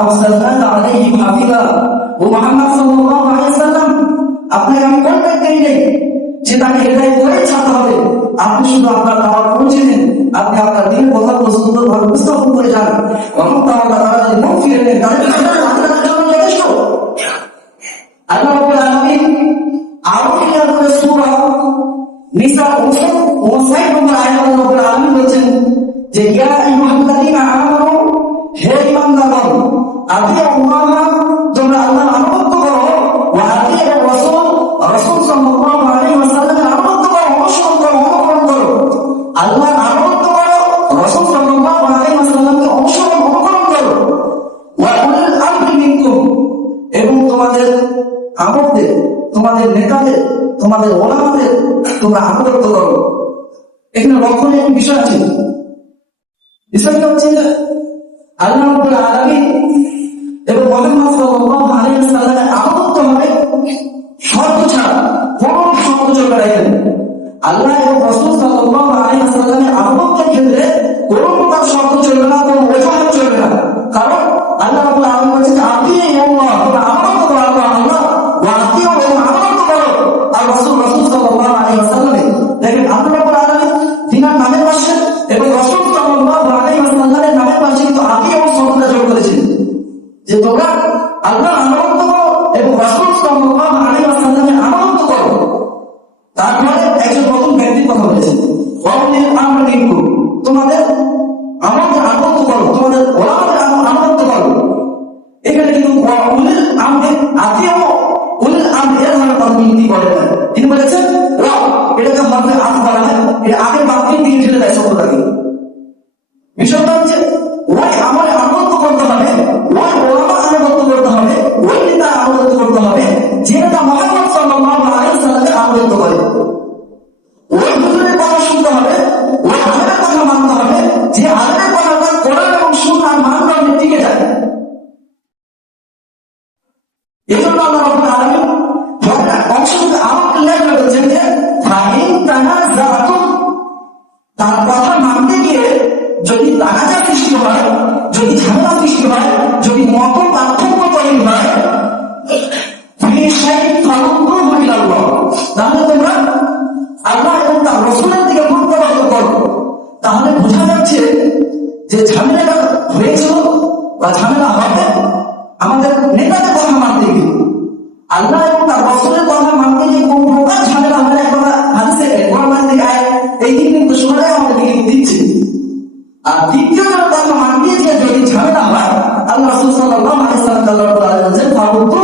আরসালনাকা আলাইহিম হাফিজা ও মুহাম্মদ সাল্লাল্লাহু আলাইহি ওয়াসাল্লাম, আপনাকে আমি কন্ট্যাক্ট করি নাই যে তাকে হেদায়েত করে ছাড়তে হবে। আপনি শুধু আপনার দাওয়াত পৌঁছে দিন আপনি আপনার দিনের কথা সুন্দরভাবে উপস্থাপন করে যান। ওয়ামান তাওয়াল্লা তারা যদি মুখ ফিরে নেন তাদের জন্য যথেষ্ট। আল্লাহ রাব্বুল আরও ক্লিয়ার করে সূরা নিসা 59 নম্বর আয়াত আল্লাহ আলামিন যে, ইয়া আতিউ আল্লাহ তোমরা আল্লাহর আনুগত্য করো। ওয়া আতিউ রাসূল রাসূল সাল্লাল্লাহু আলাইহি ওয়াসাল্লামের আনুগত্য করো অনুসরণ করো অনুকরণ করো। আল্লাহর আনুগত্য করো, রাসূল সাল্লাল্লাহু আলাইহি করো। ওয়া উলিল আমরি এবং তোমাদের আমরদের তোমাদের নেতাদের, তোমাদের ওলামাদের তোমরা আনুগত্য করো। এখানে লক্ষণীয় একটি বিষয় আছে। বিষয়টা হচ্ছে আল্লাহ আলামিন এবং যে তোমরা আল্লাহ আনন্দ করো এবং রাসূল আনুগত্য করো। তারপরে একজন প্রথম ব্যক্তির কথা বলেছেন তোমাদের যদি তাগাজা সৃষ্টি হয়, যদি ঝামেলা সৃষ্টি হয়, যদি মত পার্থক্য তৈরি হয় আল্লাহ। এবং তার আমাদের কথা মানতে গিয়ে। তার কথা মানতে কোন প্রকার ঝামেলা হবে এই আর দ্বিতীয় জন গিয়ে যদি ঝামেলা হয় আল্লাহ বলেছেন ফাবুতু